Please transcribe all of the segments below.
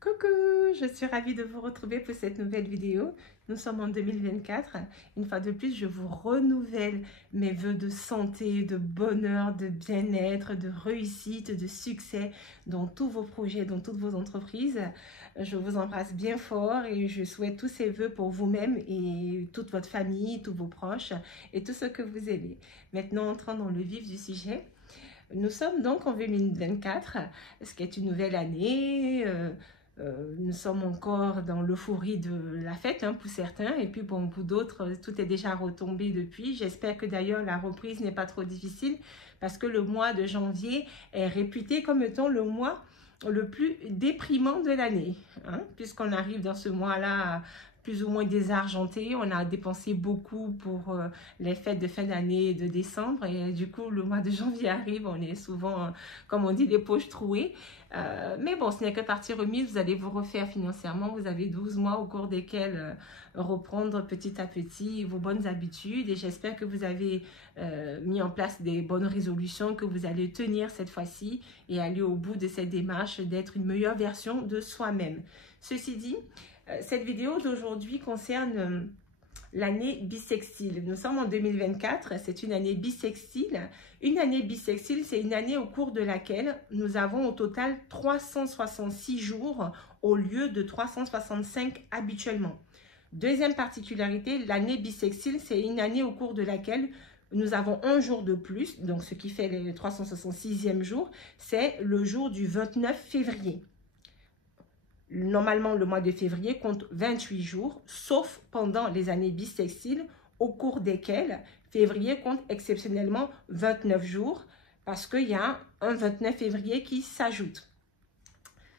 Coucou, je suis ravie de vous retrouver pour cette nouvelle vidéo. Nous sommes en 2024. Une fois de plus, je vous renouvelle mes vœux de santé, de bonheur, de bien-être, de réussite, de succès dans tous vos projets, dans toutes vos entreprises. Je vous embrasse bien fort et je souhaite tous ces vœux pour vous-même et toute votre famille, tous vos proches et tous ceux que vous aimez. Maintenant, entrons dans le vif du sujet. Nous sommes donc en 2024, ce qui est une nouvelle année. Nous sommes encore dans l'euphorie de la fête pour certains, et puis bon, pour d'autres, tout est déjà retombé depuis. J'espère que d'ailleurs la reprise n'est pas trop difficile, parce que le mois de janvier est réputé comme étant le mois le plus déprimant de l'année, puisqu'on arrive dans ce mois-là plus ou moins désargenté. On a dépensé beaucoup pour les fêtes de fin d'année de décembre, et du coup le mois de janvier arrive, on est souvent, comme on dit, les poches trouées. Mais bon, ce n'est que partie remise, vous allez vous refaire financièrement, vous avez 12 mois au cours desquels reprendre petit à petit vos bonnes habitudes, et j'espère que vous avez mis en place des bonnes résolutions que vous allez tenir cette fois-ci et aller au bout de cette démarche d'être une meilleure version de soi-même. Ceci dit, cette vidéo d'aujourd'hui concerne l'année bissextile. Nous sommes en 2024, c'est une année bissextile. Une année bissextile, c'est une année au cours de laquelle nous avons au total 366 jours au lieu de 365 habituellement. Deuxième particularité, l'année bissextile, c'est une année au cours de laquelle nous avons un jour de plus, donc ce qui fait le 366e jour, c'est le jour du 29 février. Normalement, le mois de février compte 28 jours, sauf pendant les années bissextiles, au cours desquelles février compte exceptionnellement 29 jours, parce qu'il y a un 29 février qui s'ajoute.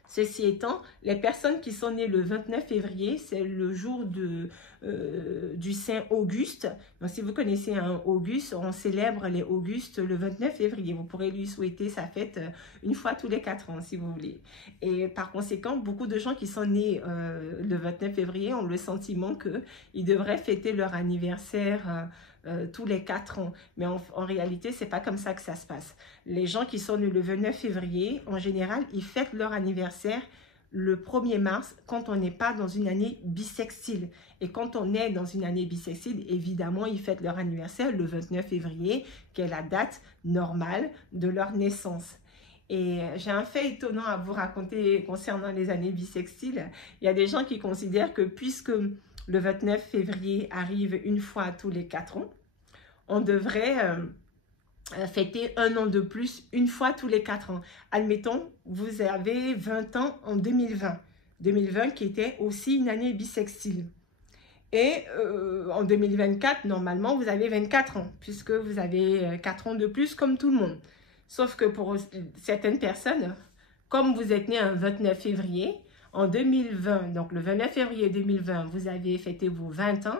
Ceci étant, les personnes qui sont nées le 29 février, c'est le jour du Saint Auguste. Donc, si vous connaissez un Auguste, on célèbre les Augustes le 29 février. Vous pourrez lui souhaiter sa fête une fois tous les 4 ans, si vous voulez. Et par conséquent, beaucoup de gens qui sont nés le 29 février ont le sentiment qu'ils devraient fêter leur anniversaire tous les 4 ans. Mais en réalité, c'est pas comme ça que ça se passe. Les gens qui sont nés le 29 février, en général, ils fêtent leur anniversaire le 1er mars quand on n'est pas dans une année bissextile. Et quand on est dans une année bissextile, évidemment, ils fêtent leur anniversaire le 29 février, qui est la date normale de leur naissance. Et j'ai un fait étonnant à vous raconter concernant les années bissextiles. Il y a des gens qui considèrent que puisque le 29 février arrive une fois tous les 4 ans, on devrait fêter un an de plus une fois tous les 4 ans. Admettons, vous avez 20 ans en 2020. 2020 qui était aussi une année bissextile. Et en 2024, normalement, vous avez 24 ans, puisque vous avez 4 ans de plus comme tout le monde. Sauf que pour certaines personnes, comme vous êtes né un 29 février, en 2020, donc le 29 février 2020, vous avez fêté vos 20 ans.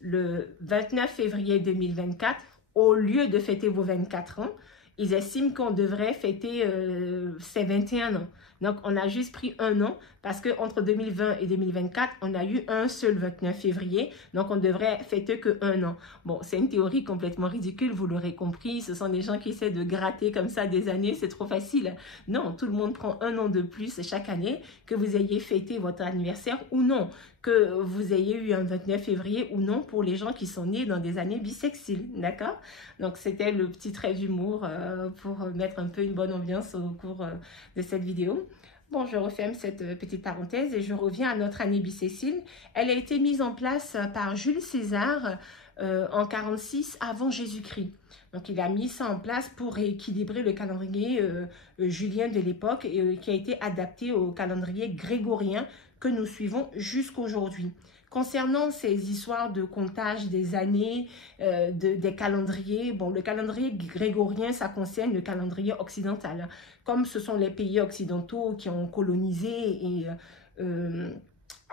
Le 29 février 2024, au lieu de fêter vos 24 ans, ils estiment qu'on devrait fêter ses 21 ans. Donc, on a juste pris un an parce qu'entre 2020 et 2024, on a eu un seul 29 février. Donc, on devrait fêter que un an. Bon, c'est une théorie complètement ridicule, vous l'aurez compris. Ce sont des gens qui essaient de gratter comme ça des années, c'est trop facile. Non, tout le monde prend un an de plus chaque année, que vous ayez fêté votre anniversaire ou non, que vous ayez eu un 29 février ou non pour les gens qui sont nés dans des années bissextiles, d'accord? Donc, c'était le petit trait d'humour pour mettre un peu une bonne ambiance au cours de cette vidéo. Bon, je referme cette petite parenthèse et je reviens à notre année bissextile. Elle a été mise en place par Jules César en 46 avant Jésus-Christ. Donc, il a mis ça en place pour rééquilibrer le calendrier julien de l'époque qui a été adapté au calendrier grégorien que nous suivons jusqu'aujourd'hui. Concernant ces histoires de comptage des années, des calendriers, bon, le calendrier grégorien, ça concerne le calendrier occidental. Comme ce sont les pays occidentaux qui ont colonisé et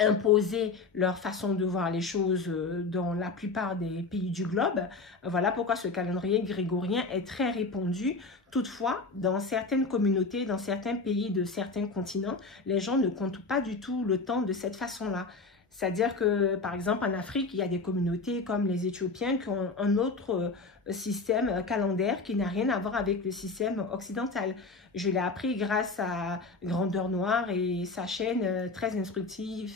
imposer leur façon de voir les choses dans la plupart des pays du globe. Voilà pourquoi ce calendrier grégorien est très répandu. Toutefois, dans certaines communautés, dans certains pays de certains continents, les gens ne comptent pas du tout le temps de cette façon-là. C'est-à-dire que, par exemple, en Afrique, il y a des communautés comme les Éthiopiens qui ont un autre système calendaire qui n'a rien à voir avec le système occidental. Je l'ai appris grâce à Grandeur Noire et sa chaîne très instructive,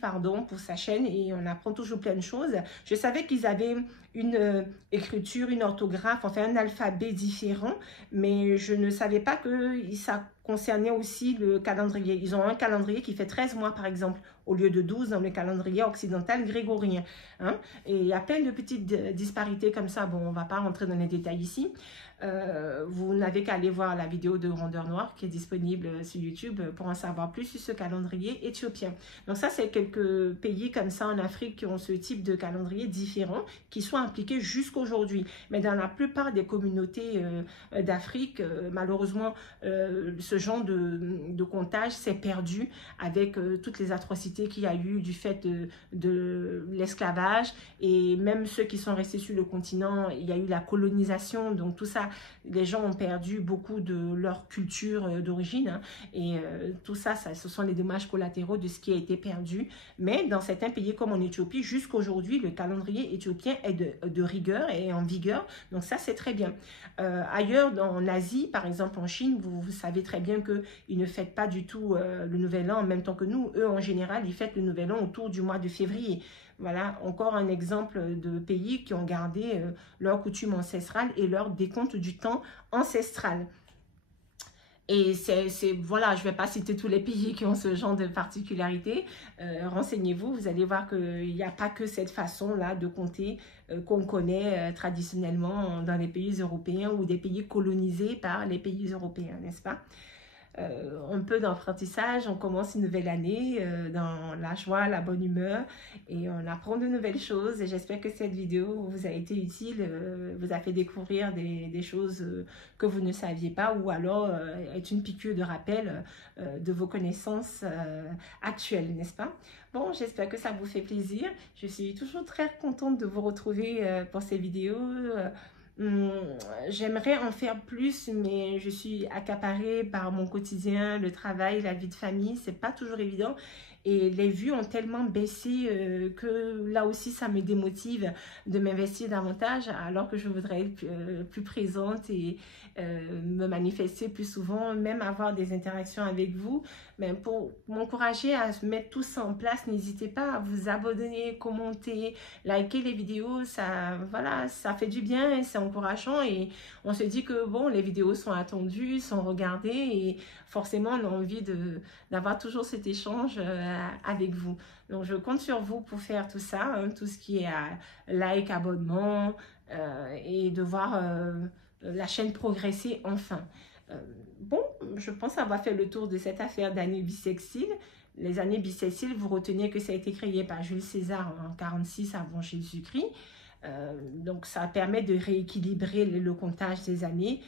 pardon, pour sa chaîne, et on apprend toujours plein de choses. Je savais qu'ils avaient une écriture, une orthographe, enfin un alphabet différent, mais je ne savais pas que ça concernait aussi le calendrier. Ils ont un calendrier qui fait 13 mois par exemple, au lieu de 12 dans le calendrier occidental grégorien. Hein? Et il y a plein de petites disparités comme ça. Bon, on ne va pas rentrer dans les détails ici. Vous n'avez qu'à aller voir la vidéo de Grandeur Noire qui est disponible sur YouTube pour en savoir plus sur ce calendrier éthiopien. Donc ça, c'est quelques pays comme ça en Afrique qui ont ce type de calendrier différent, qui sont appliqués jusqu'aujourd'hui. Mais dans la plupart des communautés d'Afrique, malheureusement, ce genre de comptage s'est perdu avec toutes les atrocités qu'il y a eu du fait de l'esclavage, et même ceux qui sont restés sur le continent, il y a eu la colonisation, donc tout ça, les gens ont perdu beaucoup de leur culture d'origine, hein, et tout ça, ce sont les dommages collatéraux de ce qui a été perdu. Mais dans certains pays comme en Éthiopie, jusqu'aujourd'hui, le calendrier éthiopien est de rigueur et en vigueur, donc ça c'est très bien. Ailleurs, en Asie, par exemple en Chine, vous savez très bien qu'ils ne fêtent pas du tout le Nouvel An en même temps que nous. Eux, en général, ils fêtent le Nouvel An autour du mois de février. Voilà, encore un exemple de pays qui ont gardé leur coutume ancestrale et leur décompte du temps ancestral. Et voilà, je ne vais pas citer tous les pays qui ont ce genre de particularité. Renseignez-vous, vous allez voir qu'il n'y a pas que cette façon-là de compter qu'on connaît traditionnellement dans les pays européens ou des pays colonisés par les pays européens, n'est-ce pas? Un peu d'apprentissage, on commence une nouvelle année dans la joie, la bonne humeur, et on apprend de nouvelles choses. Et j'espère que cette vidéo vous a été utile, vous a fait découvrir des choses que vous ne saviez pas, ou alors est une piqûre de rappel de vos connaissances actuelles, n'est-ce pas? Bon, j'espère que ça vous fait plaisir. Je suis toujours très contente de vous retrouver pour ces vidéos. J'aimerais en faire plus, mais je suis accaparée par mon quotidien, le travail, la vie de famille, c'est pas toujours évident. Et les vues ont tellement baissé que là aussi ça me démotive de m'investir davantage, alors que je voudrais être plus présente et me manifester plus souvent, même avoir des interactions avec vous. Mais pour m'encourager à mettre tout ça en place, n'hésitez pas à vous abonner, commenter, liker les vidéos. Ça, voilà, ça fait du bien et c'est encourageant, et on se dit que bon, les vidéos sont attendues, sont regardées, et forcément on a envie d'avoir toujours cet échange avec vous. Donc je compte sur vous pour faire tout ça, hein, tout ce qui est like, abonnement, et de voir la chaîne progresser enfin. Bon, je pense avoir fait le tour de cette affaire d'année bissextile. Les années bissextiles, vous retenez que ça a été créé par Jules César en 46 avant Jésus-Christ. Donc ça permet de rééquilibrer le comptage des années,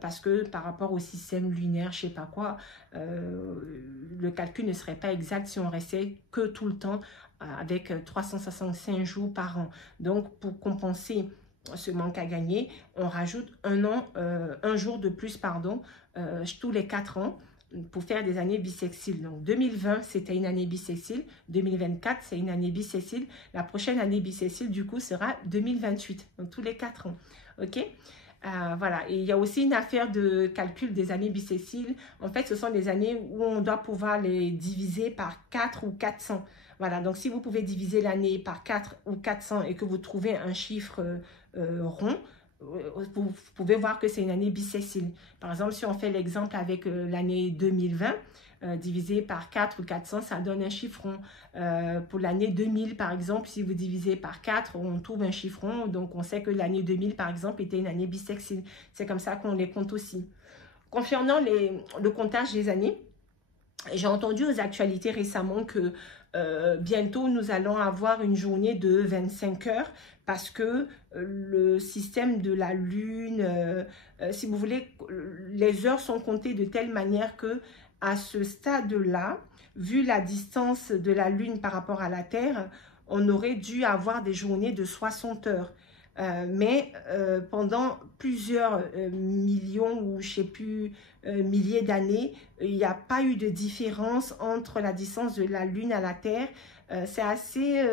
parce que par rapport au système lunaire, je sais pas quoi, le calcul ne serait pas exact si on restait que tout le temps avec 365 jours par an. Donc pour compenser ce manque à gagner, on rajoute un jour de plus, pardon, tous les 4 ans, pour faire des années bissextiles. Donc 2020, c'était une année bissextile. 2024, c'est une année bissextile. La prochaine année bissextile, du coup, sera 2028. Donc tous les 4 ans. OK? Voilà. Et il y a aussi une affaire de calcul des années bissextiles. En fait, ce sont des années où on doit pouvoir les diviser par 4 ou 400. Voilà. Donc, si vous pouvez diviser l'année par 4 ou 400 et que vous trouvez un chiffre rond, vous pouvez voir que c'est une année bissextile. Par exemple, si on fait l'exemple avec l'année 2020, divisé par 4 ou 400, ça donne un chiffron. Pour l'année 2000, par exemple, si vous divisez par 4, on trouve un chiffron. Donc, on sait que l'année 2000, par exemple, était une année bissextile. C'est comme ça qu'on les compte aussi. Concernant le comptage des années, j'ai entendu aux actualités récemment que bientôt, nous allons avoir une journée de 25 heures, parce que le système de la Lune, si vous voulez, les heures sont comptées de telle manière que à ce stade-là, vu la distance de la Lune par rapport à la Terre, on aurait dû avoir des journées de 60 heures. Mais pendant plusieurs millions ou je ne sais plus milliers d'années, il n'y a pas eu de différence entre la distance de la Lune à la Terre C'est assez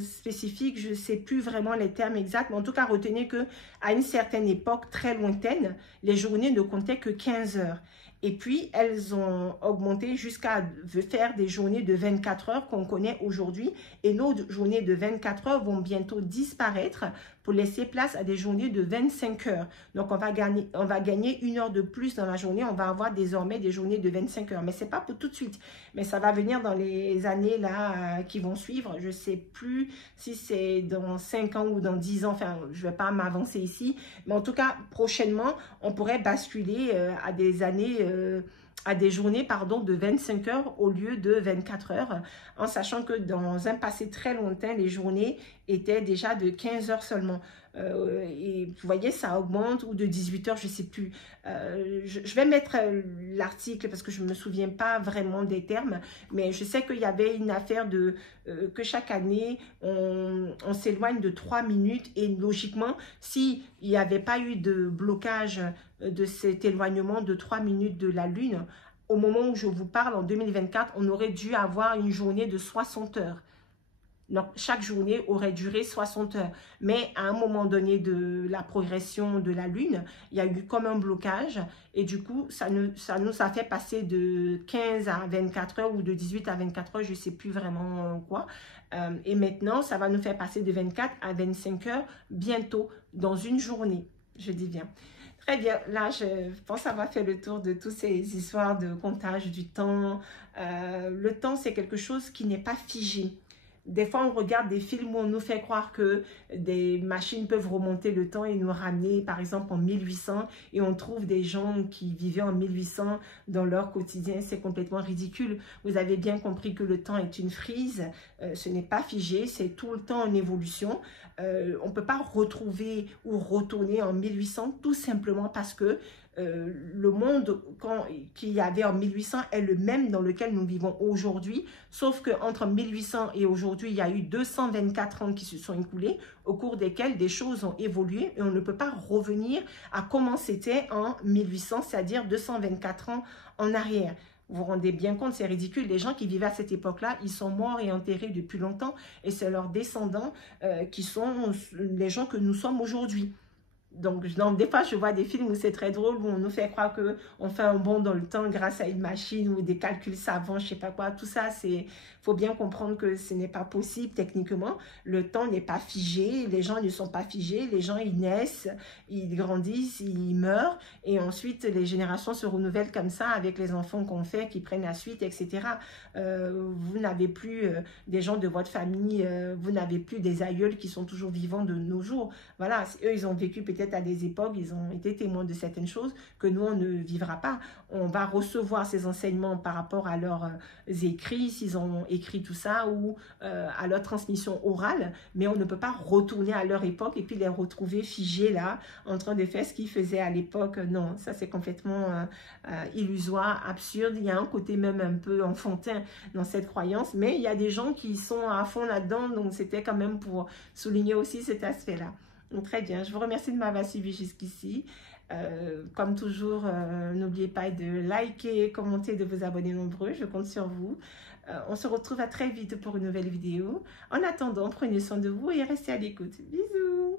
spécifique, je ne sais plus vraiment les termes exacts, mais en tout cas, retenez qu'à une certaine époque très lointaine, les journées ne comptaient que 15 heures. Et puis, elles ont augmenté jusqu'à faire des journées de 24 heures qu'on connaît aujourd'hui. Et nos journées de 24 heures vont bientôt disparaître pour laisser place à des journées de 25 heures. Donc, on va gagner 1 heure de plus dans la journée. On va avoir désormais des journées de 25 heures. Mais ce n'est pas pour tout de suite. Mais ça va venir dans les années là qui vont suivre. Je ne sais plus si c'est dans 5 ans ou dans 10 ans. Enfin, je ne vais pas m'avancer ici. Mais en tout cas, prochainement, on pourrait basculer à des années... à des journées de 25 heures au lieu de 24 heures, en sachant que dans un passé très lointain, les journées étaient déjà de 15 heures seulement. Et vous voyez, ça augmente, ou de 18 heures, je ne sais plus. Je vais mettre l'article parce que je ne me souviens pas vraiment des termes, mais je sais qu'il y avait une affaire de que chaque année, on s'éloigne de 3 minutes et logiquement, s'il n'y avait pas eu de blocage de cet éloignement de 3 minutes de la Lune, au moment où je vous parle, en 2024, on aurait dû avoir une journée de 60 heures. Donc, chaque journée aurait duré 60 heures. Mais à un moment donné de la progression de la Lune, il y a eu comme un blocage. Et du coup, ça nous a fait passer de 15 à 24 heures ou de 18 à 24 heures, je ne sais plus vraiment quoi. Et maintenant, ça va nous faire passer de 24 à 25 heures bientôt, dans une journée. Je dis bien. Très bien, là je pense avoir fait le tour de toutes ces histoires de comptage du temps. Le temps, c'est quelque chose qui n'est pas figé. Des fois, on regarde des films où on nous fait croire que des machines peuvent remonter le temps et nous ramener, par exemple, en 1800, et on trouve des gens qui vivaient en 1800 dans leur quotidien. C'est complètement ridicule. Vous avez bien compris que le temps est une frise. Ce n'est pas figé, c'est tout le temps en évolution. On ne peut pas retrouver ou retourner en 1800 tout simplement parce que le monde qu'il y avait en 1800 est le même dans lequel nous vivons aujourd'hui, sauf qu'entre 1800 et aujourd'hui, il y a eu 224 ans qui se sont écoulés, au cours desquels des choses ont évolué et on ne peut pas revenir à comment c'était en 1800, c'est-à-dire 224 ans en arrière. Vous vous rendez bien compte, c'est ridicule. Les gens qui vivaient à cette époque-là, ils sont morts et enterrés depuis longtemps et c'est leurs descendants qui sont les gens que nous sommes aujourd'hui. Donc, des fois, je vois des films où c'est très drôle, où on nous fait croire qu'on fait un bond dans le temps grâce à une machine ou des calculs savants, je ne sais pas quoi. Tout ça, il faut bien comprendre que ce n'est pas possible techniquement. Le temps n'est pas figé, les gens ne sont pas figés. Les gens, ils naissent, ils grandissent, ils meurent. Et ensuite, les générations se renouvellent comme ça avec les enfants qu'on fait, qui prennent la suite, etc. Vous n'avez plus des gens de votre famille, vous n'avez plus des aïeuls qui sont toujours vivants de nos jours. Voilà, eux, ils ont vécu peut-être à des époques, ils ont été témoins de certaines choses que nous, on ne vivra pas. On va recevoir ces enseignements par rapport à leurs écrits, s'ils ont écrit tout ça, ou à leur transmission orale, mais on ne peut pas retourner à leur époque et puis les retrouver figés là, en train de faire ce qu'ils faisaient à l'époque. Non, ça c'est complètement illusoire, absurde. Il y a un côté même un peu enfantin dans cette croyance, mais il y a des gens qui sont à fond là-dedans, donc c'était quand même pour souligner aussi cet aspect-là. Donc, très bien, je vous remercie de m'avoir suivi jusqu'ici. Comme toujours, n'oubliez pas de liker, commenter, de vous abonner nombreux, je compte sur vous. On se retrouve à très vite pour une nouvelle vidéo. En attendant, prenez soin de vous et restez à l'écoute. Bisous!